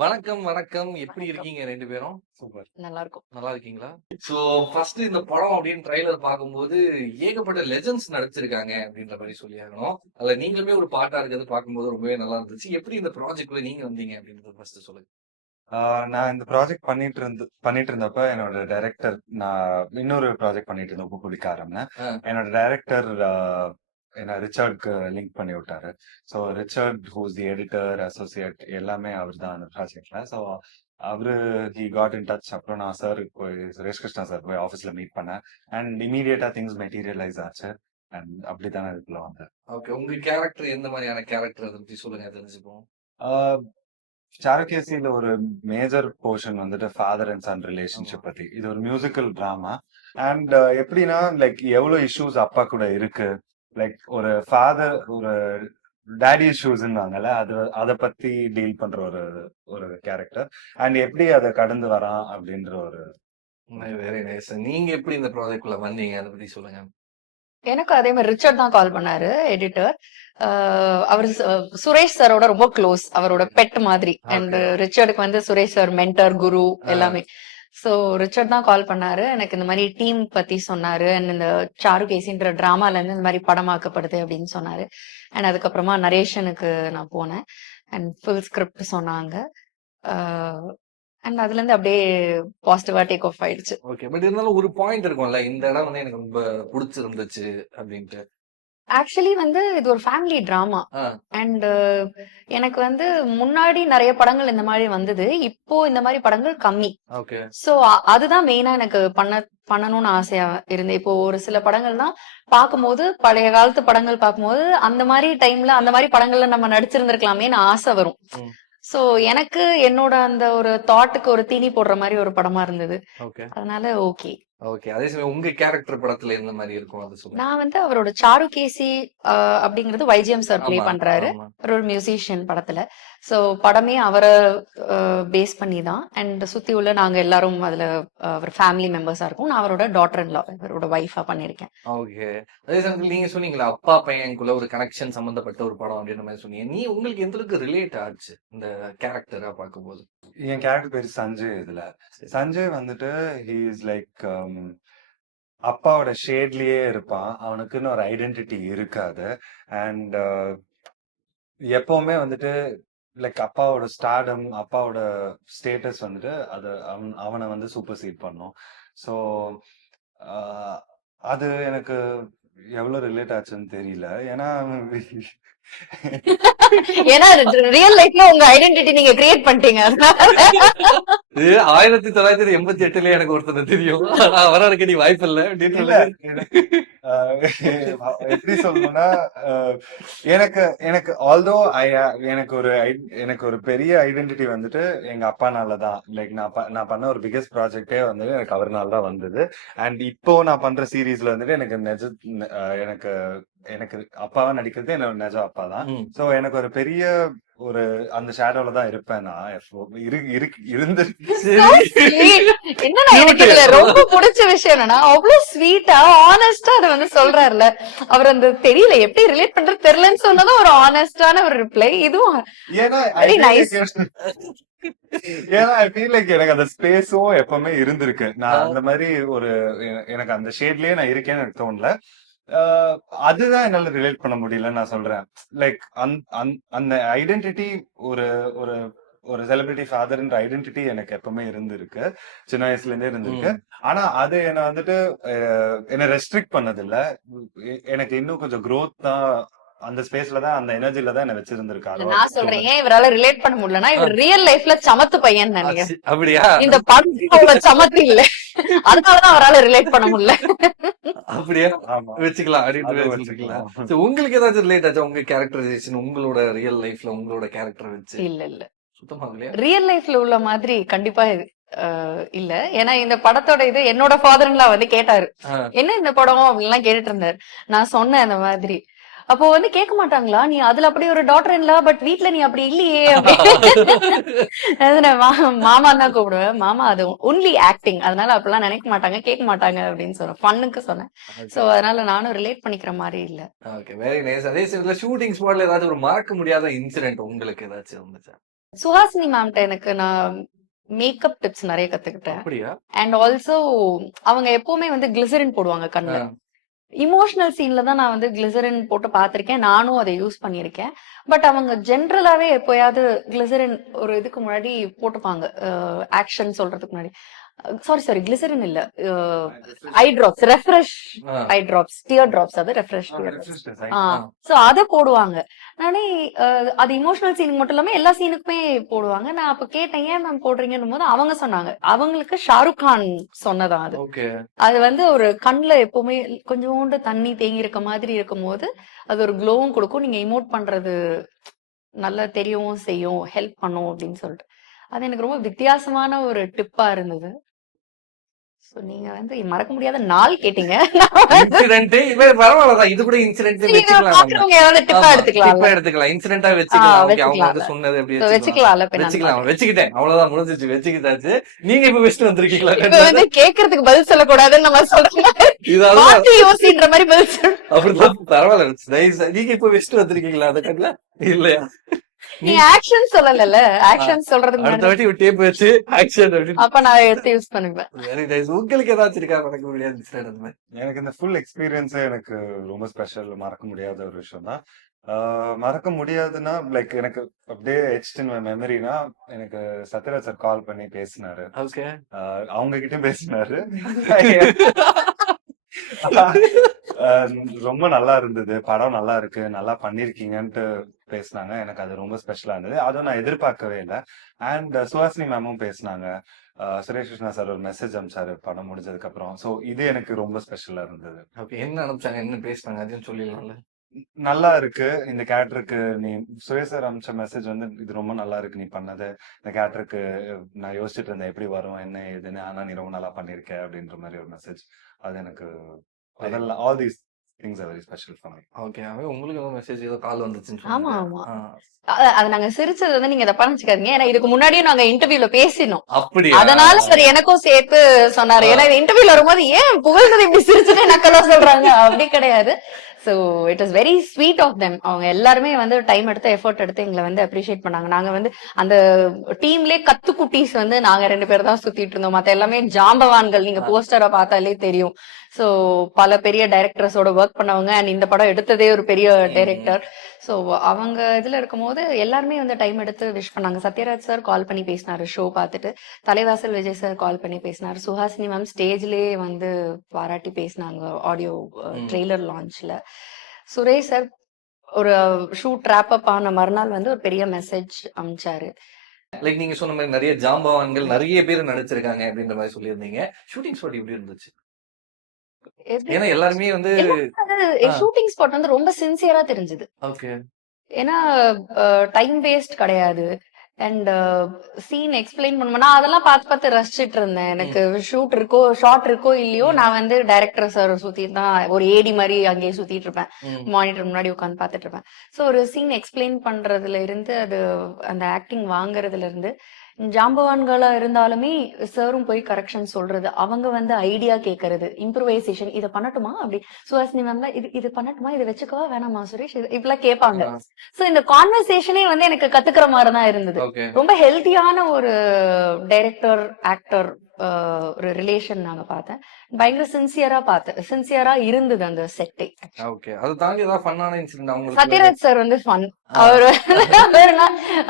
வணக்கம், வணக்கம். எப்படி வணக்கம். இருக்கீங்க 2 பேரும்? சூப்பர். நல்லாருக்கும். நல்லா இருக்கீங்களா? ஸோ ஃபர்ஸ்ட் இந்த படம் அப்படின்னு ட்ரெய்லர் பார்க்கும்போது, ஏகப்பட்ட லெஜெண்ட்ஸ் நடிச்சிருக்காங்க அப்படின்ற மாரி சொல்லியாகணும். அதுல நீங்களுமே ஒரு பார்ட்டா இருக்கிறது பார்க்கும்போது ரொம்பவே நல்லா இருந்துச்சு. எப்படி இந்த ப்ராஜெக்ட்குள்ள நீங்க வந்தீங்க அப்படின்றத ஃபர்ஸ்ட் சொல்லுங்க. ஆ நான் இந்த ப்ராஜெக்ட் பண்ணிட்டு இருந்தப்ப என்னோட டைரக்டர் நான் இன்னொரு ப்ராஜெக்ட் பண்ணிட்டு இருந்தேன். உப்பு புளிக்க ஆரம்பினேன். ஆ, என்னோட டைரக்டர் என்ன ரிச்சர்ட்க்கு லிங்க் பண்ணி விட்டாரு. So Richard who's the editor, associate எல்லாமே அவர்தான் அந்த ப்ராஜெக்ட்ல. ஸோ அவரு ஹி காட் இன் டச். அப்புறம் நான் சார் போய் சுரேஷ் கிருஷ்ணா சார் போய் ஆஃபீஸ்ல மீட் பண்ணேன். அண்ட் இமீடியட்டா திங்ஸ் மெட்டீரியலைஸ் ஆச்சு. அண்ட் அப்படித்தான் இதுக்குள்ள வந்தேன். ஓகே. உங்க கேரக்டர் எந்த மாரியான கேரக்டர் அத பத்தி சொல்லுங்க தெரிஞ்சுப்போம். ஆ சாருகேசில ஒரு மேஜர் போர்ஷன் வந்துட்டு ஃபாதர் அண்ட் சன் ஆமா. ரிலேஷன்ஷிப் பத்தி. இது ஒரு மியூசிக்கல் டிராமா. அண்ட் எப்படின்னா லைக் எவ்வளவு இஷ்யூஸ் அப்பா கூட இருக்கு. லைக் ஒரு ஃபாதர் ஒரு டாடி இஷ்யூஸ்ன்னுவாங்கல்ல அது அத பத்தி டீல் பண்ற ஒரு ஒரு கேரக்டர். அண்ட் எப்படி அதை கடந்து வரான் அப்படின்ற ஒரு வெரி நைஸ். நீங்க எப்படி இந்த ப்ராஜெக்ட்குள்ள வந்தீங்க? அத பத்தி சொல்லுங்க. எனக்கும் அதே மாதிரி ரிச்சர்ட் தான் கால் பண்ணாரு எடிட்டர். அவர் சுரேஷ் சாரோட ரொம்ப க்ளோஸ், அவரோட பெட் மாதிரி. And okay. ரிச்சர்டுக்கு வந்து சுரேஷ் சார் மென்டர், குரு ஆ, எல்லாமே. சோ ரிச்சர்ட் தான் கால் பண்ணாரு, எனக்கு இந்த மாதிரி டீம் பத்தி சொன்னாரு. அண்ட் இந்த சாருகேசின்ற டிராமால இருந்து இந்த மாதிரி படமாக்கப்படுது அப்படின்னு சொன்னாரு. அண்ட் அதுக்கப்புறமா நரேஷனுக்கு நான் போனேன். அண்ட் ஃபுல் ஸ்கிரிப்ட் சொன்னாங்க. அண்ட் அதுல இருந்து அப்படியே பாசிட்டிவா டேக் ஆஃப் ஆயிடுச்சு. ஓகே. பட் இருந்தாலும் ஒரு பாயிண்ட் இருக்கும்ல. இந்த இடம் வந்து எனக்கு ரொம்ப புடிச்சிருந்துச்சு அப்படின்ட்டு. ஆக்சுவலி வந்து இது ஒரு ஃபேமிலி டிராமா. ஆ, அண்ட் எனக்கு வந்து முன்னாடி நிறைய படங்கள் இந்த மாதிரி வந்தது. இப்போ இந்த மாதிரி படங்கள் கம்மி. ஓகே. சோ அதுதான் மெயினா எனக்கு பண்ணணும்னு ஆசையா இருந்தது. இப்போ ஒரு சில படங்கள் தான் பார்க்கும்போது, பழைய காலத்து படங்கள் பார்க்கும்போது அந்த மாதிரி டைம்ல அந்த மாதிரி படங்கள்ல நம்ம நடிச்சிருந்திருக்கலாமேன்னு ஆசை வரும். ம். சோ எனக்கு என்னோட அந்த ஒரு தாட்டுக்கு ஒரு தீனி போடுற மாதிரி ஒரு படமா இருந்தது. ஓகே. அதனால ஓகே. ஓகே. அதே சமயம் உங்க கேரக்டர் படத்துல எந்த மாரி இருக்கும் அத சொல்லுங்க. நான் வந்து அவரோட சாருகேசி அப்படிங்கிறது வைஜிஎம் சார் ப்ளே ஆமா, பண்றாரு. ஆமா. ஒரு மியூசிஷியன் படத்துல. சோ படமே அவரை பேஸ் பண்ணி தான். அண்ட் சுத்தி உள்ள நாங்க எல்லாரும் அதுல அவர் ஃபேமிலி மெம்பர்ஸா இருக்கும். நான் அவரோட டாட்டர் இன் லா, அவரோட ஒய்ஃபா பண்ணிருக்கேன். ஓகே. அதே சமயத்துல நீங்க சொன்னீங்களா, அப்பா பையனுக்குள்ள ஒரு கனெக்ஷன் சம்பந்தப்பட்ட ஒரு படம் அப்படின்ற மாரி சொன்னீங்க. உங்களுக்கு எந்த அளவுக்கு ரிலேட் ஆச்சு இந்த கேரக்டரா பார்க்கும்போது? என் கேரக்டர் பேரு சஞ்சய் இதுல. சரி. சஞ்சய் வந்துட்டு ஹி இஸ் லைக் அப்பாவோட ஷேட்லயே இருப்பான். அவனுக்குன்னு ஒரு ஐடென்டிட்டி இருக்காது. அண்ட் எப்பவுமே வந்துட்டு லைக் அப்பாவோட ஸ்டார்டம், அப்பாவோட ஸ்டேட்டஸ் வந்துட்டு அது அவன வந்து சூப்பர்சீட் பண்ணும். ஸோ அது எனக்கு எவ்வளவு ரிலேட் ஆச்சுன்னு தெரியல. ஏன்னா ஏன்னா ரியல் லைஃப்ல உங்க ஐடென்டிட்டி நீங்க கிரியேட் பண்ணிட்டீங்க. இது 1988லயே எனக்கு ஒருத்தன தெரியும். ஆனா வர்றதுக்கு நீ வாய்ப்பில்ல அப்படின்னு இல்ல எனக்கு எப்படி சொல்லணும்னா எனக்கு எனக்கு ஆல்தோ எனக்கு ஒரு பெரிய ஐடென்டிட்டி வந்துட்டு எங்க அப்பானாலதான். லைக் நான் பண்ண ஒரு பிகெஸ்ட் ப்ராஜெக்டே வந்து எனக்கு அவர்னால தான் வந்தது. அண்ட் இப்போ நான் பண்ற சீரீஸ்ல வந்துட்டு எனக்கு எனக்கு அப்பாவா நடிக்கிறது என்னோட நிஜ அப்பா தான். ம். சோ எனக்கு ஒரு பெரிய ஒரு அந்த ஷேடோல தான் இருப்பேன் நான். இருந்து சரி. என்னன்னா எனக்கு இதுல ரொம்ப பிடிச்ச விஷயம் என்னன்னா, அவ்வளவு ஸ்வீட்டா ஆனஸ்டா அதை வந்து சொல்றாருல. அவர் அந்த தெரியல எப்படி ரிலேட் பண்றது தெரியலன்னு சொன்னதும் ஒரு ஆனஸ்டான ஒரு ரிப்ளை. இதுவும் ஏன்னா வெரி நைஸ். ஏன்னா ஐ ஃபீல் லைக் எனக்கு அந்த ஸ்பேஸும் எப்பவுமே இருந்திருக்கு. நான் அந்த மாதிரி ஒரு எனக்கு அந்த ஷேட்லயே நான் இருக்கேன்னு எனக்கு தோணல. அதுதான் என்னால ரிலேட் பண்ண முடியலன்னு நான் சொல்றேன். லைக் அந்த ஐடென்டிட்டி ஒரு ஒரு ஒரு செலிபிரிட்டி ஃபாதர்ன்ற ஐடென்டிட்டி எனக்கு எப்பவுமே இருந்திருக்கு. சின்ன வயசுல இருந்தே இருந்திருக்கு. ம். ஆனா அது என்ன வந்துட்டு என்ன ரெஸ்ட்ரிக்ட் பண்ணது இல்ல. எனக்கு இன்னும் கொஞ்சம் growth தான் அந்த ஸ்பேஸ்ல தான் அந்த எனர்ஜில தான் என்ன வச்சிருந்திருக்காரோ நான் சொல்றேன், ஏன் இவரால ரிலேட் பண்ண முடியலன்னா, இவர் ரியல் லைஃப்ல சமத்து பையன் நினைங்க. அப்படியா? இந்த படத்தோட சமத்து இல்ல. அதனாலதான் அவரால ரிலேட் பண்ண முடியல. அப்படியா? ஆமா. வச்சுக்கலாம் அது அப்படின்னு வச்சுக்கலாம். வச்சுக்கலாம். So, உங்களுக்கு ஏதாச்சும் ரிலேட் ஆச்சா உங்க கேரக்டரைசேஷன் உங்களோட ரியல் லைஃப்ல உங்களோட கேரக்டர் வச்சு? இல்ல இல்ல. சுத்தமா இல்லையா? ரியல் லைஃப்ல உள்ள மாதிரி கண்டிப்பா இல்ல. ஏன்னா இந்த படத்தோட இது என்னோட ஃபாதர்லாம் வந்து கேட்டாரு. ஆ. என்ன இந்த படம் அப்படின்லாம் கேட்டுட்டு இருந்தாரு. நான் சொன்னேன் அந்த மாதிரி. அப்போ வந்து கேட்க மாட்டாங்களா, நீ அதுல அப்படி ஒரு டாட்டர் இன் லா, பட் வீட்ல நீ அப்படி இல்லையே அப்படின்னு. மாமா தான் கூப்பிடுவேன். மாமா அது ஒன்லி ஆக்டிங், அதனால அப்படிலாம் நினைக்க மாட்டாங்க, கேட்க மாட்டாங்க அப்படின்னு சொன்னேன். ஃபன்னுக்கு சொன்னேன். சோ அதனால நானும் ரிலேட் பண்ணிக்கிற மாதிரி இல்ல. ஓகே. Very nice. அதே சமயத்துல ஷூட்டிங் ஸ்பாட்ல ஏதாச்சும் ஒரு மறக்க முடியாத இன்சிடென்ட் உங்களுக்கு ஏதாச்சும் இருந்துச்சா? சுஹாசினி மேம்கிட்ட எனக்கு நான் மேக்கப் டிப்ஸ் நிறைய கத்துக்கிட்டேன். அப்படியா? அண்ட் ஆல்சோ அவங்க எப்பவுமே வந்து கிளிசரின் போடுவாங்க ஆ, கண்ணுல. இமோஷனல் சீன்ல தான் நான் வந்து கிளிசரின் போட்டு பார்த்திருக்கேன். நானும் அதை யூஸ் பண்ணியிருக்கேன். பட் அவங்க ஜென்ரலாவே எப்பயாவது கிளிசரின் ஒரு இதுக்கு முன்னாடி போட்டுப்பாங்க. ஆக்ஷன் சொல்றதுக்கு முன்னாடி. சாரி கிளிசரின் இல்ல. ஐ டிராப்ஸ், ரெஃப்ரெஷ் ஆ, ஐ டிராப்ஸ், டியர் டிராப்ஸ், அது ரெஃப்ரெஷ் டியர் டிராப்ஸ். ஆ. சோ அத போடுவாங்க. நானே அது இமோஷனல் சீனுக்கு மட்டும் இல்லாம எல்லா சீனுக்குமே போடுவாங்க. நான் அப்ப கேட்டேன், ஏன் மேம் போடுறீங்கன்னு போது அவங்க சொன்னாங்க, அவங்களுக்கு ஷாருக் கான் சொன்னதான் அது. ஓகே. அது வந்து ஒரு கண்ணுல எப்பவுமே கொஞ்சோண்டு தண்ணி தேங்கி இருக்க மாதிரி இருக்கும்போது அது ஒரு க்ளோவும் கொடுக்கும். நீங்க இமோட் பண்றது நல்லா தெரியவும் செய்யும், ஹெல்ப் பண்ணும் அப்படின்னு சொல்லிட்டு. அது எனக்கு ரொம்ப வித்தியாசமான ஒரு டிப்பா இருந்தது. சோ நீங்க வந்து மறக்க முடியாத நாள் கேட்டீங்க. இன்சிடென்ட் இல்ல பரவாயில்லதான். இது கூட இன்சிடென்ட் நீங்க வச்சுக்கலாம் நம்ம. பாக்குறவங்க ஏதாவது டிப்பா ஆமா, எடுத்துக்கலாம். டிப்பா எடுத்துக்கலாம். இன்சிடென்ட்டா வச்சுக்கலாம். ஓகே, அவங்க வந்து வச்சுக்கலாம்ல. சொன்னது எப்படி So வச்சுக்கலாம். வச்சுக்கலாம்ல இப்ப நான் வச்சுக்கலாம். பாக்குறேன். வச்சுக்கிட்டேன். அவ்வளவுதான், முடிஞ்சிச்சு. வச்சுக்கிட்டாச்சு. நீங்க இப்ப வச்சுட்டு வந்திருக்கீங்களா இப்ப கண்ணுல? வந்து கேக்குறதுக்கு பதில் சொல்லக்கூடாதுன்னு நம்ம சொல்றோம். இதாவது மாத்தி யோசின்ற மாதிரி பதில் சொல்றோம். அப்படிதான் பரவாயில்ல. நீங்க இப்ப வச்சுட்டு வந்திருக்கீங்களா அந்த கண்ணுல? இல்லையா? நீ நீங்க ஆக்ஷன் சொல்லல. ஆக்ஷன் சொல்றதுக்கு அடுத்த முன்னாடி வாட்டி டேப் வச்சு ஆக்ஷன் அப்படின்னு. அப்ப நான் எடுத்து யூஸ் பண்ணுவேன். Very nice. உங்களுக்கு ஏதாச்சும் இருக்கா மறக்க முடியாத இன்சிடென்ட் அந்த மாதிரி? எனக்கு இந்த ஃபுல் எக்ஸ்பீரியன்ஸே எனக்கு ரொம்ப ஸ்பெஷல், மறக்க முடியாத ஒரு விஷயம் தான். மறக்க முடியாதுன்னா லைக் எனக்கு அப்படியே எச்ட் இன் மை மெமரினா எனக்கு சத்யராஜ் சார் கால் பண்ணி பேசினாரு. ஓகே. அவங்க கிட்டயும் பேசினாரு. ரொம்ப நல்லா இருந்தது, படம் நல்லா இருக்கு, நல்லா பண்ணிருக்கீங்கன்ட்டு பேசினாங்க. எனக்கு அது ரொம்ப ஸ்பெஷலா இருந்தது. அதுவும் நான் எதிர்பார்க்கவே இல்லை. அண்ட் சுஹாசினி மேமும் பேசினாங்க. சுரேஷ் கிருஷ்ணா சார் ஒரு மெசேஜ் அனுப்பிச்சாரு படம் முடிஞ்சதுக்கு அப்புறம். சோ இது எனக்கு ரொம்ப ஸ்பெஷலா இருந்தது. ஓகே. என்ன அனுப்பிச்சாங்க, என்ன பேசினாங்க அதையும் சொல்லிடலாம்ல. நல்லா இருக்கு இந்த கேரக்டருக்கு, நீ சுரேஷ் சார் அனுப்பிச்ச மெசேஜ் வந்து இது ரொம்ப நல்லா இருக்கு நீ பண்ணது, இந்த கேரக்டருக்கு நான் யோசிச்சுட்டு இருந்தேன் எப்படி வரும் என்ன ஏதுன்னு, ஆனா நீ ரொம்ப நல்லா பண்ணிருக்க அப்படின்ற மாதிரி ஒரு மெசேஜ். அது எனக்கு அதெல்லாம் all these things are very special for me. Okay. உங்களுக்கு ஏதோ மெசேஜ் ஏதோ கால் வந்துச்சுன்னு ஆமா சொன்னீங்க. ஆமா. அது நாங்க சிரிச்சது வந்து நீங்க தப்பா நினைச்சுக்காதீங்க. ஏன்னா இதுக்கு முன்னாடியும் நாங்க இன்டர்வியூல பேசினோம். அப்படியா? அதனால சரி எனக்கும் சேர்த்து சொன்னாரு. ஏன்னா இன்டர்வியூல வரும்போது ஏன் புகழ்ந்தது இப்படி சிரிச்சுட்டு நக்கலா சொல்றாங்க அப்படி கிடையாது. So it is very sweet of them. அவங்க எல்லாருமே வந்து டைம் எடுத்து எஃபோர்ட் எடுத்து எங்களை வந்து அப்ரிஷியேட் பண்ணாங்க. நாங்க வந்து அந்த டீம்லயே கத்து குட்டீஸ் வந்து நாங்க 2 பேர் தான் சுத்திட்டு இருந்தோம். மத்த எல்லாமே ஜாம்பவான்கள். நீங்க போஸ்டரை பார்த்தாலே தெரியும். சோ பல பெரிய டைரக்டர்ஸோட ஒர்க் பண்ணவங்க. அண்ட் இந்த படம் எடுத்ததே ஒரு பெரிய டைரக்டர். சோ அவங்க இதுல இருக்கும்போது எல்லாருமே வந்து டைம் எடுத்து விஷ் பண்ணாங்க. சத்யராஜ் சார் கால் பண்ணி பேசினாரு ஷோ பார்த்துட்டு. தலைவாசல் விஜய் சார் கால் பண்ணி பேசினாரு. சுஹாசினி மேம் ஸ்டேஜ்லயே வந்து பாராட்டி பேசினாங்க ஆடியோ ட்ரெய்லர் லான்ச்ல. சுரேஷ் சார் ஒரு ஷூட் ரேப் அப் ஆன மறுநாள் வந்து ஒரு பெரிய மெசேஜ் அனுப்பிச்சாரு. லைக் நீங்க சொன்ன மாதிரி நிறைய ஜாம்பவான்கள் நிறைய பேர் நடிச்சிருக்காங்க அப்படின்ற மாதிரி சொல்லியிருந்தீங்க. ஷூட்டிங் ஸ்பாட் எப்படி இருந்துச்சு? ஏன்னா எல்லாருமே வந்து ஷூட்டிங் ஸ்பாட் வந்து ரொம்ப சின்சியரா தெரிஞ்சது. ஓகே. ஏன்னா டைம் வேஸ்ட் கிடையாது. அண்ட் சீன் எக்ஸ்பிளைன் பண்ணுவோம்னா அதெல்லாம் பார்த்து ரசிச்சிட்டு இருந்தேன். எனக்கு ஷார்ட் இருக்கோ இல்லையோ நான் வந்து டைரக்டர் சார் சுத்தி தான் ஒரு ஏடி மாதிரி அங்கேயே சுத்திட்டு இருப்பேன். மானிட்டர் முன்னாடி உட்காந்து பார்த்துட்டு இருப்பேன். ஸோ ஒரு சீன் எக்ஸ்பிளைன் பண்றதுல இருந்து அது அந்த ஆக்டிங் வாங்குறதுல இருந்து ஜாம்பவான்களா இருந்தாலுமே சாரும் போய் கரெக்ஷன் சொல்றது, அவங்க வந்து ஐடியா கேட்கறது, இம்ப்ரூவைசேஷன், இதை பண்ணட்டுமா அப்படி சுஹாசினி மேம் இது பண்ணட்டுமா, இதை வச்சுக்கவா வேணாமா சுரேஷ், இப்பெல்லாம் கேட்பாங்க. சோ இந்த கான்வர்சேஷனே வந்து எனக்கு கத்துக்கிற மாதிரிதான் இருந்தது. ரொம்ப ஹெல்த்தியான ஒரு டைரக்டர் ஆக்டர் ஒரு ரிலேஷன் நாங்க பார்த்தேன். பயங்கர சின்சியரா இருந்தது அந்த செட்டே. ஓகே. அது தாண்டி ஏதாவது ஃபன்னான இன்சிடென்ட் உங்களுக்கு? சத்யராஜ் சார் வந்து ஃபன்.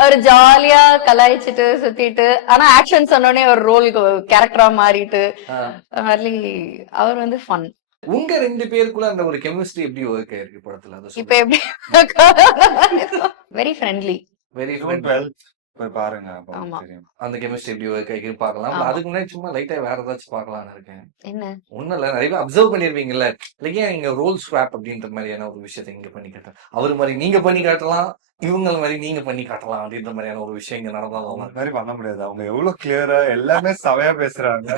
அவர் ஜாலியா கலாய்ச்சிட்டு சுத்திட்டு, ஆனா ஆக்ஷன் சொன்னோடனே ஒரு ரோலுக்கு கேரக்டரா மாறிட்டு அவர் வந்து ஃபன். உங்க 2 பேருக்குள்ள அந்த ஒரு கெமிஸ்ட்ரி எப்படி ஒர்க் ஆயிருக்கு படத்துல? இப்ப எப்படி வெரி ஃப்ரெண்ட்லி. Very friendly. போய் பாருங்க ஆமா. தெரியும். அந்த கெமிஸ்ட்ரி எப்படி ஒர்க் ஆயிருக்கு பார்க்கலாம். அதுக்கு முன்னாடி சும்மா லைட்டா வேற ஏதாச்சும் பார்க்கலாம்னு இருக்கேன். என்ன ஒண்ணும் இல்ல, நிறைய பேர் அப்சர்வ் பண்ணிருப்பீங்கல்ல, லைக் ஏன் இங்க ரோல் ஸ்வாப் அப்படின்ற மாதிரியான ஒரு விஷயத்தை இங்க பண்ணி காட்டலாம். அவர் மாதிரி நீங்க பண்ணி காட்டலாம், இவங்க மாதிரி நீங்க பண்ணி காட்டலாம் அப்படின்ற மாதிரியான ஒரு விஷயம் இங்க நடந்தாலும் அந்த மாதிரி பண்ண முடியாது. அவங்க எவ்வளவு கிளியரா எல்லாமே சவையா பேசுறாங்க.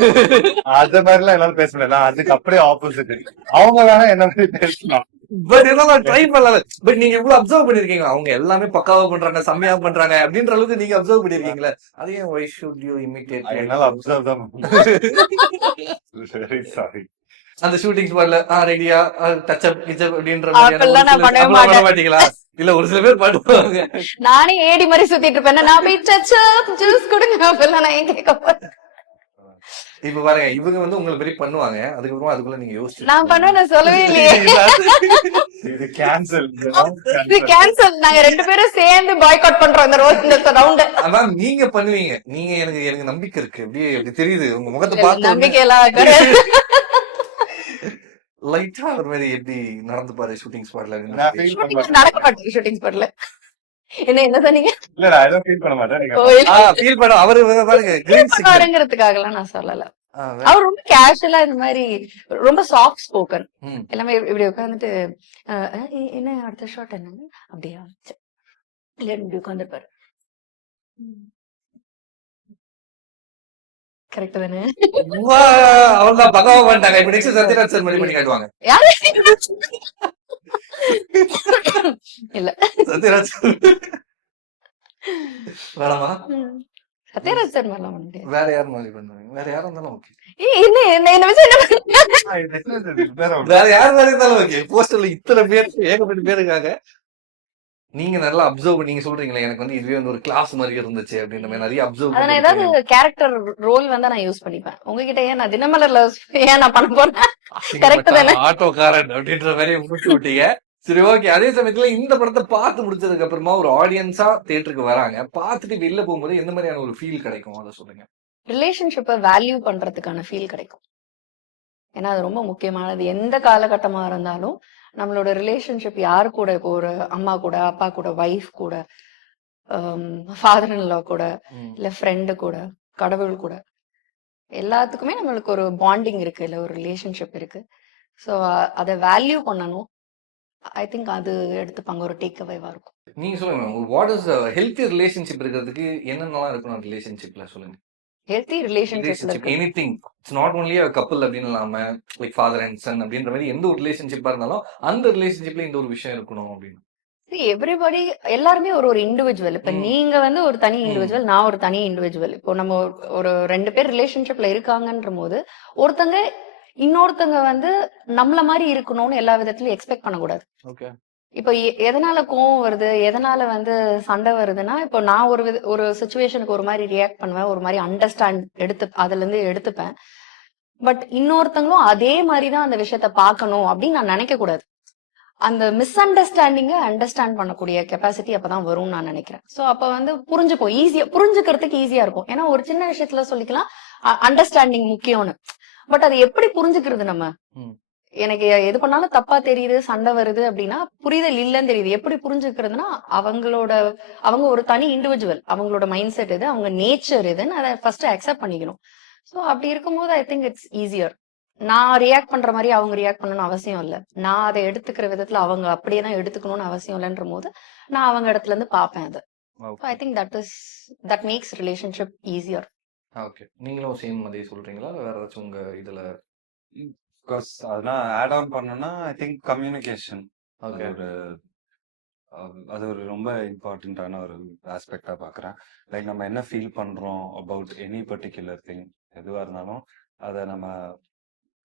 அந்த மாதிரி எல்லாம் என்னால பேச முடியாது. அதுக்கு அப்படியே ஆப்போசிட். அவங்க வேணா என்ன மாதிரி பேசலாம். பட் இதெல்லாம் ட்ரை பண்ணல. பட் நீங்க இவ்வளவு அப்சர்வ் பண்ணிருக்கீங்க, அவங்க எல்லாமே பக்காவா பண்றாங்க, செம்மையா பண்றாங்க அப்படின்ற அளவுக்கு நீங்க அப்சர்வ் பண்ணிருக்கீங்களா? அதே why should you imitate? என்னால அப்சர்வ் தான். Very sorry. அந்த ஷூட்டிங் ஸ்பாட்ல ரெடியா டச் அப் கிச்சப் அப்படின்ற மாதிரியான அப்பெல்லாம் நான் பண்ணவே பண்ண மாட்டேன். மாட்டீங்களா? இல்ல ஒரு சில பேர் பண்ணுவாங்க. நானே ஏடி மாதிரி சுத்திட்டு இருப்பேன். நான் போய் ஜூஸ் கொடுங்க அப்பெல்லாம் நான் ஏன் கேட்க போறேன். இப்ப பாருங்க, இவங்க வந்து உங்களை பெரிய பண்ணுவாங்க, அதுக்கப்புறமா அதுக்குள்ள நீங்க யோசிச்சு நான் பண்ணுவேன், நான் சொல்லவே இல்லையே. இது கேன்சல் இது கேன்சல். நாங்க 2 பேரும் சேர்ந்து பாய்காட் பண்றோம் இந்த ரவுண்ட். அதான் நீங்க பண்ணுவீங்க. நீங்க எனக்கு நம்பிக்கை இருக்கு. அப்படியே அப்படி தெரியுது உங்க முகத்தை பார்த்து நம்பிக்கை எல்லாம் கிடையாது. லைட்டா ஒரு மாதிரி எப்படி நடந்து பாரு ஷூட்டிங் ஸ்பாட்ல. நான் ஃபீல் பண்ண மாட்டேன். நடக்க மாட்டேன் ஷூட்டிங் ஸ்பாட்ல. என்ன சொன்னீங்க? இல்ல நான் எதுவும் ஃபீல் பண்ண மாட்டேன். நீங்க ஃபீல் பண்ண அவரு பாருங்க கிரீன் சிக்னல். பாருங்கிறதுக்காகலாம் நான் சொல்லல. அவர் ரொம்ப கேஷுவலா இந்த மாதிரி ரொம்ப சாஃப்ட் ஸ்போக்கன். எல்லாமே இப்படி உட்காந்துட்டு என்ன அடுத்த ஷாட் என்ன அப்படியா இல்ல இப்படி உட்காந்துருப்பாரு. கரெக்ட் தானே? அவர்தான் பகவா பண்ணிட்டாங்க. இப்ப நெக்ஸ்ட் சத்யராஜ் சார் மாதிரி பண்ணி காட்டுவாங்க. யாரு? இல்ல சத்யராஜ் வேணாமா? சத்யராஜ் சார் மாதிரிலாம் பண்ண முடியாது. வேற யாரும் மாதிரி பண்ணுவாங்க. வேற யாரும் இருந்தாலும் ஓகே. என்ன வச்சு என்ன பண்ணுங்க? வேற யார் மாதிரி இருந்தாலும் ஓகே. போஸ்டர்ல இத்தனை பேர் ஏகப்பட்ட பேர் இருக்காங்க. நீங்க நல்லா அப்சர்வ் நீங்க சொல்றீங்களே எனக்கு வந்து இதுவே வந்து ஒரு கிளாஸ் மாதிரி இருந்துச்சு அப்படின்ற மாதிரி நிறைய அப்சர்வ் அத நான் ஏதாவது கேரக்டர் ரோல் வந்தா நான் யூஸ் பண்ணிப்பேன். உங்ககிட்ட ஏன் நான் தினமலர்ல ஏன் நான் பண்ண போறேன்? கரெக்ட் தானே? ஆட்டோக்காரன் அப்படின்ற மாதிரி முடிச்சு விட்டீங்க. சரி ஓகே. அதே சமயத்துல இந்த படத்தை பார்த்து முடிச்சதுக்கு அப்புறமா ஒரு ஆடியன்ஸா தியேட்டருக்கு வராங்க. பார்த்துட்டு வெளில போகும்போது எந்த மாதிரியான ஒரு ஃபீல் கிடைக்கும் அதை சொல்லுங்க. ரிலேஷன்ஷிப்பை வேல்யூ பண்றதுக்கான ஃபீல் கிடைக்கும். ஏன்னா அது ரொம்ப முக்கியமானது. எந்த காலகட்டமா இருந்தாலும் நம்மளோட ரிலேஷன்ஷிப் யாரு கூட, இப்போ ஒரு அம்மா கூட, அப்பா கூட, வைஃப் கூட, ஃபாதர் இன் லா கூட, இல்ல ஃப்ரெண்டு கூட, கடவுள் கூட, எல்லாத்துக்குமே நம்மளுக்கு ஒரு பாண்டிங் இருக்கு, இல்ல ஒரு ரிலேஷன்ஷிப் இருக்கு. ஸோ அதை வேல்யூ பண்ணணும். ஐ திங்க் அது எடுத்துப்பாங்க, ஒரு டேக் அவேவா இருக்கும். நீங்க சொல்லுங்க வாட் இஸ் ஹெல்த்தி ரிலேஷன்ஷிப் இருக்கிறதுக்கு என்னென்னலாம் இருக்கணும் ரிலேஷன்ஷிப்ல சொல்லுங்க. Healthy relationship anything it's not only a couple அப்படின்னு இல்லாம லைக் ஃபாதர் அண்ட் சன் அப்படின்ற மாதிரி எந்த ஒரு ரிலேஷன்ஷிப்பா இருந்தாலும் அந்த ரிலேஷன்ஷிப்ல இந்த ஒரு விஷயம் இருக்கணும் அப்படின்னு. எவ்ரிபடி எல்லாருமே ஒரு ஒரு இண்டிவிஜுவல். இப்ப நீங்க வந்து ஒரு தனி இண்டிவிஜுவல், நான் ஒரு தனி இண்டிவிஜுவல். இப்போ நம்ம ஒரு 2 பேர் ரிலேஷன்ஷிப்ல இருக்காங்கன்ற போது ஒருத்தங்க இன்னொருத்தங்க வந்து நம்மள மாதிரி இருக்கணும்னு எல்லா விதத்திலயும் எக்ஸ்பெக்ட் பண்ணக்கூடாது. ஓகே. இப்போ எதனால கோவம் வருது, எதனால வந்து சண்டை வருதுன்னா, இப்போ நான் ஒரு சுச்சுவேஷனுக்கு ஒரு மாதிரி ரியாக்ட் பண்ணுவேன், ஒரு மாதிரி அண்டர்ஸ்டாண்ட் அதுல இருந்து எடுத்துப்பேன். பட் இன்னொருத்தங்களும் அதே மாதிரிதான் அந்த விஷயத்த பார்க்கணும் அப்படின்னு நான் நினைக்க கூடாது. அந்த மிஸ் அண்டர்ஸ்டாண்டிங்க அண்டர்ஸ்டாண்ட் பண்ணக்கூடிய கெப்பாசிட்டி அப்பதான் வரும்னு நான் நினைக்கிறேன். சோ அப்ப வந்து புரிஞ்சுப்போம், ஈஸியா புரிஞ்சுக்கிறதுக்கு ஈஸியா இருக்கும். ஏன்னா ஒரு சின்ன விஷயத்துல சொல்லிக்கலாம் அண்டர்ஸ்டாண்டிங் முக்கியம்னு. பட் அது எப்படி புரிஞ்சுக்கிறது? நம்ம எனக்கு எது பண்ணாலும் தப்பா தெரியுது, சண்டை வருது அப்படின்னா புரிதல் இல்லைன்னு தெரியுது. எப்படி புரிஞ்சுக்கிறதுனா அவங்க ஒரு தனி இண்டிவிஜுவல், அவங்களோட மைண்ட் செட் இது, அவங்க நேச்சர் இதுன்னு அதை ஃபர்ஸ்ட் அக்செப்ட் பண்ணிக்கணும். சோ அப்படி இருக்கும்போது ஐ திங்க் இட்ஸ் ஈஸியர். நான் ரியாக்ட் பண்ற மாதிரி அவங்க ரியாக்ட் பண்ணணும்னு அவசியம் இல்லை. நான் அதை எடுத்துக்கிற விதத்துல அவங்க அப்படியே தான் எடுத்துக்கணும்னு அவசியம் இல்லைன்ற போது நான் அவங்க இடத்துல இருந்து பார்ப்பேன் அதை. I think that makes relationship easier. Okay. நீங்களும் சேம் அதே சொல்றீங்களா இல்ல வேற ஏதாச்சும் உங்க இதுல? பிகாஸ் அதெல்லாம் ஆட் ஆன் பண்ணணும்னா ஐ திங்க் கம்யூனிகேஷன் அது ஒரு ரொம்ப இம்பார்ட்டன்டான ஒரு ஆஸ்பெக்டா பாக்குறேன். லைக் நம்ம என்ன ஃபீல் பண்றோம் அபவுட் எனி பர்டிகுலர் திங், எதுவா இருந்தாலும் அதை நம்ம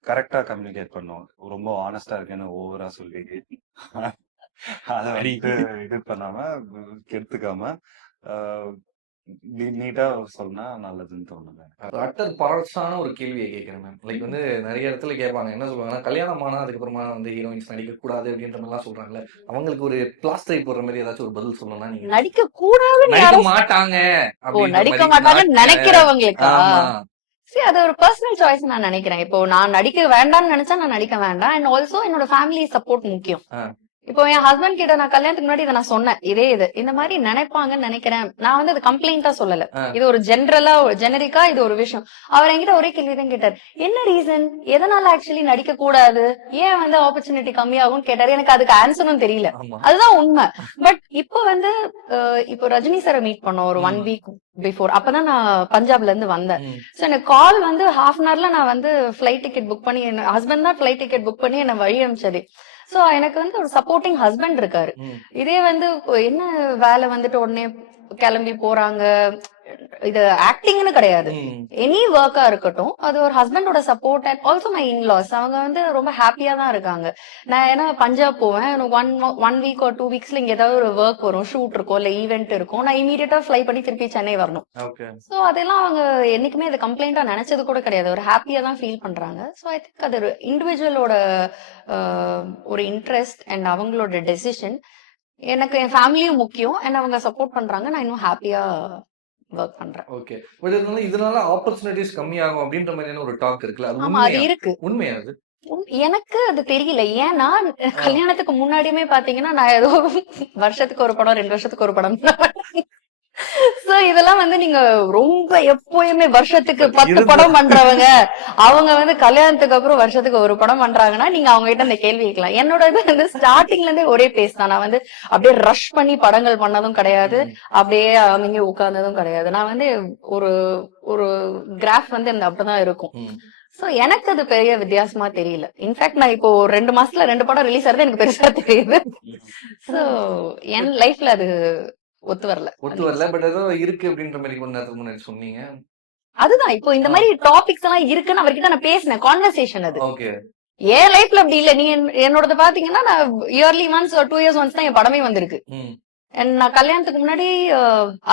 கரெக்டா கம்யூனிகேட் பண்ணுவோம். ரொம்ப ஆனஸ்டா இருக்கேன்னு ஓவரா சொல்லி அதை வந்து இது பண்ணாம கெடுத்துக்காம நீட்டா சொன்னா நல்லதுன்னு தோணுது. அட்டர் பரட்ஸான ஒரு கேள்வியை கேட்கிறேன் மேம். லைக் வந்து நிறைய இடத்துல கேட்பாங்க, என்ன சொல்லுவாங்கன்னா கல்யாணம் ஆனா அதுக்கப்புறமா வந்து ஹீரோயின்ஸ் நடிக்க கூடாது அப்படின்ற மாதிரி எல்லாம் சொல்றாங்கல்ல. அவங்களுக்கு ஒரு பிளாஸ்டர் போடுற மாதிரி ஏதாச்சும் ஒரு பதில் சொல்லணும்னா நீங்க நடிக்க கூடாதுன்னு நடிக்க யாரும் மாட்டாங்க நடிக்க மாட்டாங்கன்னு நினைக்கிறவங்களுக்கா? சரி, அது ஒரு பர்சனல் சாய்ஸ் நான் நினைக்கிறேன். இப்போ நான் நடிக்க வேண்டாம்னு நினைச்சா நான் நடிக்க வேண்டாம். அண்ட் ஆல்சோ என்னோட ஃபேமிலி சப்போர்ட் முக்கியம். இப்போ என் ஹஸ்பண்ட் கிட்ட நான் கல்யாணத்துக்கு முன்னாடி இதை நான் சொன்னேன், இது இந்த மாதிரி நினைப்பாங்கன்னு நினைக்கிறேன். நான் வந்து அது கம்ப்ளைண்டா சொல்லல, இது ஒரு ஜெனரிக்கா இது ஒரு விஷயம். அவர் என்கிட்ட ஒரே கேள்விதான் கேட்டார், என்ன ரீசன், எதனால ஆக்சுவலி நடிக்க கூடாது, ஏன் வந்து ஆப்பர்ச்சுனிட்டி கம்மியாகும்னு கேட்டாரு. எனக்கு அதுக்கு ஆன்சரும் தெரியல, அதுதான் உண்மை. பட் இப்போ வந்து இப்போ ரஜினி சாரை மீட் பண்ணோம் ஒரு 1 வீக் பிஃபோர். அப்பதான் நான் பஞ்சாப்ல இருந்து வந்தேன். சோ எனக்கு கால் வந்து ½ அன் ஹவர்ல நான் வந்து ஃபிளைட் டிக்கெட் புக் பண்ணி, என் ஹஸ்பண்ட் தான் ஃபிளைட் டிக்கெட் புக் பண்ணி என்ன வழி அனுப்பிச்சது. சோ எனக்கு வந்து ஒரு சப்போர்ட்டிங் ஹஸ்பண்ட் இருக்காரு. இதே வந்து என்ன வேலை வந்துட்டு உடனே கிளம்பி போறாங்க, இது ஆக்டிங்னு கிடையாது, ம். எனி ஒர்க்கா இருக்கட்டும், அது ஒரு ஹஸ்பண்டோட support and also my in-laws அவங்க வந்து ரொம்ப ஹாப்பியா தான் இருக்காங்க. நான் ஏன்னா பஞ்சாப் போவேன், ஒன் வீக் ஒரு 2 வீக்ஸ்ல இங்க ஏதாவது ஒரு ஒர்க் வரும், ஷூட் இருக்கும், இல்ல ஈவென்ட் இருக்கும், நான் இமீடியட்டா ஃபிளை பண்ணி திருப்பி சென்னை வரணும். ஓகே. சோ அதெல்லாம் அவங்க என்னைக்குமே அது கம்ப்ளைண்டா நினைச்சது கூட கிடையாது, ஒரு ஹாப்பியா தான் ஃபீல் பண்றாங்க. சோ ஐ திங்க் அது ஒரு இண்டிவிஜுவலோட ஒரு இன்ட்ரெஸ்ட் அண்ட் அவங்களோட டெசிஷன். எனக்கு என் ஃபேமிலியும் முக்கியம் அண்ட் அவங்க சப்போர்ட் பண்றாங்க, நான் இன்னும் ஹாப்பியா ஒர்க் பண்றேன். ஓகே. பட் இதனால ஆப்பர்ச்சுனிட்டிஸ் கம்மியாகும் அப்படின்ற மாதிரியான ஒரு டாக் இருக்குல்ல, அது ஆமா, அது உண்மையா? இருக்கு. உண்மையா அது? எனக்கு அது தெரியல. ஏன்னா கல்யாணத்துக்கு முன்னாடியுமே பாத்தீங்கன்னா நான் ஏதோ வருஷத்துக்கு ஒரு படம் 2 வருஷத்துக்கு ஒரு படம் சோ இதெல்லாம் வந்து நீங்க ரொம்ப எப்பயுமே வருஷத்துக்கு 10 படம் பண்றவங்க அவங்க வந்து கல்யாணத்துக்கு அப்புறம் வருஷத்துக்கு ஒரு படம் பண்றாங்கன்னா நீங்க அவங்க கிட்ட அந்த கேள்வி கேட்கலாம். என்னோட இது வந்து ஸ்டார்டிங்ல இருந்தே ஒரே பேஸ் தான். நான் வந்து அப்படியே ரஷ் பண்ணி படங்கள் பண்ணதும் கிடையாது, அப்படியே அவங்க உட்கார்ந்ததும் கிடையாது. நான் வந்து ஒரு ஒரு கிராஃப் வந்து அந்த அப்படிதான் இருக்கும். ம். சோ எனக்கு அது பெரிய வித்தியாசமா தெரியல. இன்ஃபேக்ட் நான் இப்போ 2 மாசத்துல 2 படம் ரிலீஸ் ஆகுது எனக்கு பெருசா தெரியுது. சோ என் லைஃப்ல அது ஒத்து வரல. பட் ஏதோ இருக்கு அப்படின்ற மாதிரி கொஞ்ச நேரத்துக்கு முன்னாடி சொன்னீங்க. அதுதான் இப்போ இந்த மாதிரி டாபிக்ஸ் எல்லாம் இருக்குன்னு அவர்கிட்ட நான் பேசினேன், கான்வர்சேஷன் அது. ஓகே. என் லைஃப்ல அப்படி இல்ல. நீங்க என்னோடது பாத்தீங்கன்னா நான் இயர்லி ஒன்ஸ் ஒரு 2 இயர்ஸ் ஒன்ஸ் தான் என் படமே வந்திருக்கு. ம். And நான் கல்யாணத்துக்கு முன்னாடி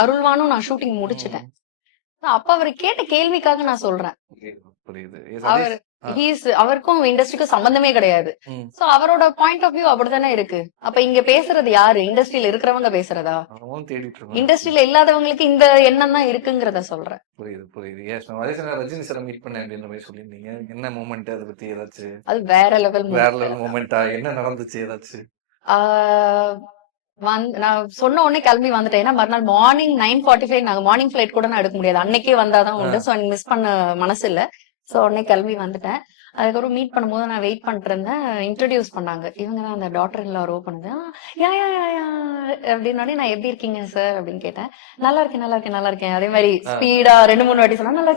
அருள்வானும் நான் ஷூட்டிங் முடிச்சிட்டேன். அப்ப அவர் கேட்ட கேள்விக்காக நான் சொல்றேன். புரியுது. அவர் அவருக்கும் இண்டஸ்ட்ரிக்கும் சம்பந்தமே கிடையாது. ம். சோ அவரோட பாயிண்ட் ஆஃப் வியூ அப்படித்தானே இருக்கு. அப்ப இங்க பேசுறது யாரு? இண்டஸ்ட்ரியில இருக்கிறவங்க பேசுறதா? அவன் தேடிட்டு இருக்கான். இண்டஸ்ட்ரியில இல்லாதவங்களுக்கு இந்த எண்ணம் தான் இருக்குங்கிறத சொல்றேன். புரியுது. Yes ma'am. அதே சமயம் ரஜினி சார் மீட் பண்ணேன் அப்படின்ற மாதிரி சொல்லியிருந்தீங்க. என்ன மூமெண்ட் அதை பத்தி ஏதாச்சும்? அது வேற லெவல் மூமெண்டா? என்ன நடந்துச்சு ஏதாச்சும்? நான் சொன்ன உடனே கிளம்பி வந்துட்டேன். ஏன்னா மறுநாள் மார்னிங் 9:45 நாங்க மார்னிங் ஃபிளைட் கூட நான் எடுக்க முடியாது, அன்னைக்கே வந்தாதான் உண்டு. சோ எனக்கு மிஸ் பண்ண மனசு இல்ல. சோ உடனே கிளம்பி வந்துட்டேன். அதுக்கப்புறம் மீட் பண்ணும்போது நான் வெயிட் பண்ணிட்டு இருந்தேன். இன்ட்ரோடியூஸ் பண்ணாங்க, இவங்க தான் அந்த டாக்டர் இல்ல ரோ பண்ணுது. யா யா யா யா அப்படின்னோடனே நான் எப்படி இருக்கீங்க சார் அப்படின்னு கேட்டேன். நல்லா இருக்கேன். அதே மாதிரி ஸ்பீடா 2-3 வாட்டி சொன்னா நல்லா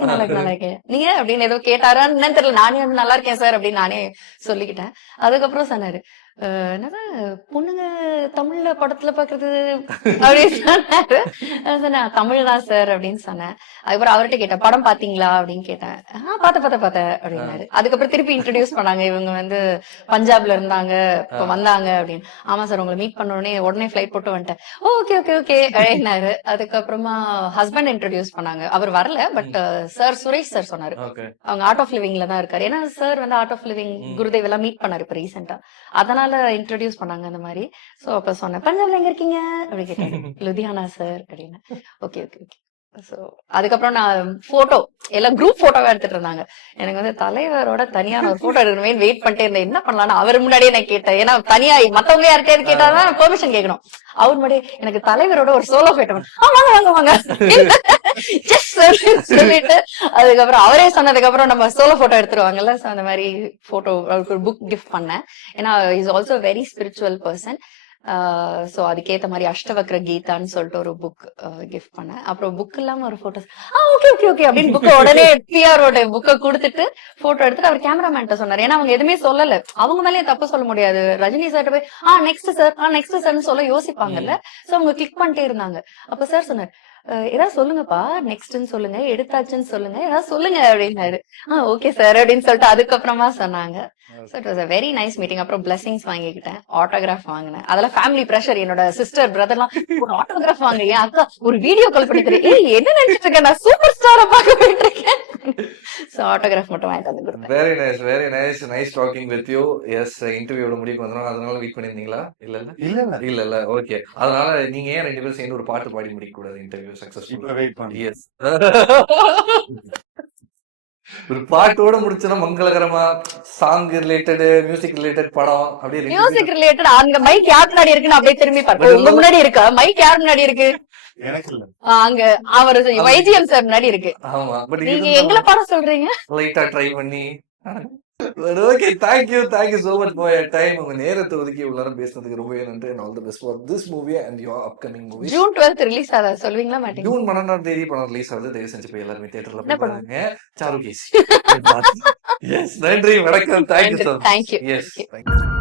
இருக்கேன் நீங்க அப்படின்னு ஏதோ கேட்டாரான்னு என்னன்னு தெரியல. நானே வந்து நல்லா இருக்கேன் சார் அப்படின்னு நானே சொல்லிக்கிட்டேன். அதுக்கப்புறம் சொன்னாரு, என்னடா பொண்ணுங்க தமிழ்ல படத்துல பாக்குறது அப்படின்னு சொன்னாரு. சொன்னேன் தமிழ் தான் சார் அப்படின்னு சொன்னேன். அதுக்கப்புறம் அவர்கிட்ட கேட்டேன், படம் பாத்தீங்களா அப்படின்னு கேட்டேன். பார்த்தேன் அப்படின்னாரு. அதுக்கப்புறம் திருப்பி இன்ட்ரோடியூஸ் பண்ணாங்க, இவங்க வந்து பஞ்சாப்ல இருந்தாங்க, இப்ப வந்தாங்க அப்படின்னு. ஆமா சார், உங்களை மீட் பண்ண உடனே ஃபிளைட் போட்டு வந்துட்டேன். ஓகே அப்படின்னாரு. அதுக்கப்புறமா ஹஸ்பண்ட் இன்ட்ரோடியூஸ் பண்ணாங்க. அவர் வரல, பட் சார் சுரேஷ் சார் சொன்னாரு, அவங்க ஆர்ட் ஆஃப் லிவிங்ல தான் இருக்காரு. ஏன்னா சார் வந்து ஆர்ட் ஆஃப் லிவிங் குருதேவ் எல்லாம் மீட் பண்ணாரு இப்ப ரீசெண்டா, அதனால இன்ட்ரோடியூஸ் பண்ணாங்க அந்த மாதிரி. சோ அப்ப சொன்னேன், பஞ்சாப்ல எங்க இருக்கீங்க அப்படின்னு கேட்டாங்க. லுதியானா சார் அப்படின்னு. ஓகே. சோ அதுக்கப்புறம் நான் போட்டோ எல்லாம் குரூப் போட்டோவா எடுத்துட்டு இருந்தாங்க. எனக்கு வந்து தலைவரோட தனியான ஒரு போட்டோ எடுக்கணுமே வெயிட் பண்ணிட்டே இருந்தேன். என்ன பண்ணலாம்னு அவர் முன்னாடியே நான் கேட்டேன். ஏன்னா தனியா மத்தவங்க யார்கிட்டயாவது கேட்டாதான் பெர்மிஷன் கேட்கணும். அவர் முன்னாடி எனக்கு தலைவரோட ஒரு சோலோ போட்டோ வாங்க சொல்லிட்டு அதுக்கப்புறம் அவரே சொன்னதுக்கு அப்புறம் நம்ம சோலோ போட்டோ எடுத்துருவாங்கல்ல. சோ அந்த மாதிரி போட்டோ அவருக்கு ஒரு புக் கிஃப்ட் பண்ணேன். ஏன்னா is also very spiritual person. So அதுக்கேத்த மாதிரி அஷ்டவக்ர கீதான்னு சொல்லிட்டு ஒரு புக் கிஃப்ட் பண்ணேன். அப்புறம் புக் இல்லாம ஒரு போட்டோஸ் ஓகே அப்படின்னு புக்க உடனே பிஆரோட புக்க கொடுத்துட்டு போட்டோ எடுத்துட்டு அவர் கேமராமேன்ட்ட சொன்னாரு. ஏன்னா அவங்க எதுவுமே சொல்லல, அவங்க மேலேயே தப்பு சொல்ல முடியாது. ரஜினி சார் போய் நெக்ஸ்ட் சார்னு சொல்ல யோசிப்பாங்கல்ல. சோ அவங்க கிளிக் பண்ணிட்டே இருந்தாங்க. அப்ப சார் சொன்னார், ஏதாவது சொல்லுங்கப்பா, நெக்ஸ்ட்ன்னு சொல்லுங்க, எடுத்தாச்சுன்னு சொல்லுங்க, ஏதாவது சொல்லுங்க அப்படின்னாரு. ஓகே சார் அப்படின்னு சொல்லிட்டு அதுக்கப்புறமா சொன்னாங்க. So it was a very nice meeting. அப்புறம் blessings வாங்கிக்கிட்டேன், ஆட்டோகிராஃப் வாங்கினேன். அதெல்லாம் ஃபேமிலி பிரஷர். என்னோட சிஸ்டர் பிரதர்லாம் ஒரு ஆட்டோகிராஃப் வாங்க, என் அக்கா ஒரு வீடியோ கால் பண்ணி தரேன். என்ன நினைச்சிட்டு இருக்கேன், நான் சூப்பர் ஸ்டாரை பார்க்க போயிட்டு இருக்கேன். சோ ஆட்டோகிராஃப் மட்டும் வாங்கிட்டு வந்து கொடுத்தேன். Very nice talking with you. Yes, இன்டர்வியூட முடிவுக்கு வந்துரும். அதனால வெயிட் பண்ணிருந்தீங்களா? இல்ல. ஓகே. அதனால நீங்க ஏன் 2 பேரும் சேர்ந்து ஒரு பாட்டு பாடி முடிக்க கூடாது? இன்டர்வியூ சக்சஸ்ஃபுல்லா வெயிட் பண்ணுங்க. எஸ், ஒரு பாட்டோட முடிச்சனா மங்களகரமா, சாங் ரிலேட்டட், மியூசிக் ரிலேட்டட் படம் அப்படியே. மியூசிக் ரிலேட்டட் அங்க மைக் யார் முன்னாடி இருக்குன்னு அப்படியே திரும்பி பாருங்க. உங்க முன்னாடி இருக்கா மைக்? யார் முன்னாடி இருக்கு? எனக்கு இல்ல, அங்க அவர் வைஜிஎம் சார் முன்னாடி இருக்கு. ஆமா, பட் நீங்க எங்கள பாட சொல்றீங்க? லைட்டா ட்ரை பண்ணி. But okay, thank you so much for your time. உங்க நேரத்தை ஒதுக்கி எல்லாரும் பேசுனதுக்கு ரொம்பவே நன்றி. And all the best for this movie and your upcoming movies. June 12th release ஆதா சொல்வீங்களா மாட்டீங்க? ஜூன் 12ஆம் தேதி படம் ரிலீஸ் ஆகுது. தயவு செஞ்சு போய் எல்லாரும் தியேட்டர்ல போய் பாருங்க. சாருகேசி. எஸ், நன்றி, வணக்கம். Thank you so much. Thank you. Yes, thank you.